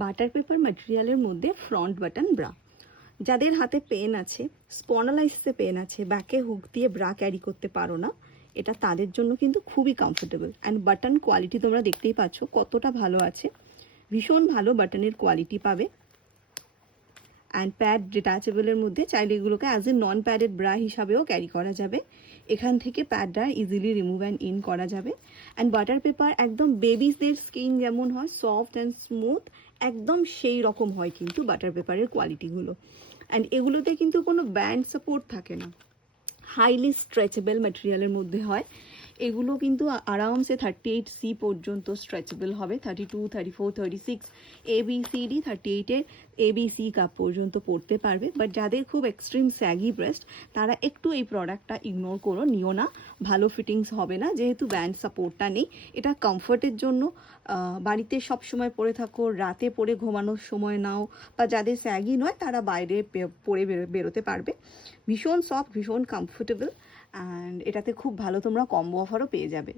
Butter paper ম্যাটেরিয়ালের মধ্যে front button bra. যাদের হাতে পেন আছে, স্পন্ডালাইসিসে পেন আছে, ব্যাকে হুক দিয়ে ব্রা ক্যারি করতে পারো না, এটা তাদের জন্য কিন্তু খুবই কমফোর্টেবল। অ্যান্ড বাটন কোয়ালিটি তোমরা দেখতেই পাচ্ছ কতটা ভালো আছে, ভীষণ ভালো বাটনের কোয়ালিটি পাবে। অ্যান্ড প্যাড ডিটাচেবলের মধ্যে চাইলে এগুলোকে as a non padded bra হিসাবেও ক্যারি করা যাবে। এখান থেকে প্যাডটা ইজিলি রিমুভ অ্যান্ড ইন করা যাবে। অ্যান্ড বাটার পেপার একদম বেবিসদের স্কিন যেমন হয় সফট অ্যান্ড স্মুথ, একদম সেই রকম হয় কিন্তু বাটার পেপারের কোয়ালিটিগুলো। অ্যান্ড এগুলোতে কিন্তু কোনো ব্যান্ড সাপোর্ট থাকে না, হাইলি স্ট্রেচেবল ম্যাটেরিয়ালের মধ্যে হয়। এগুলো কিন্তু আরামসে 38C পর্যন্ত স্ট্রেচেবল হবে, 32, 34, 36 ABCD 38-এর ABC কাপ পর্যন্ত পড়তে পারবে। বাট যাদের খুব এক্সট্রিম স্যাগি ব্রেস্ট, তারা একটু এই প্রোডাক্টটা ইগনোর করো, নিও না, ভালো ফিটিংস হবে না, যেহেতু ব্যান্ড সাপোর্টটা নেই। এটা কমফোর্টের জন্য, বাড়িতে সব সময় পরে থাকো, রাতে পরে ঘুমানোর সময় নাও, বা যাদের স্যাগি নয় তারা বাইরে পরে বেরোতে পারবে। ভীষণ সফট, ভীষণ কমফোর্টেবল, অ্যান্ড এটাতে খুব ভালো তোমরা কম্বো অফারও পেয়ে যাবে।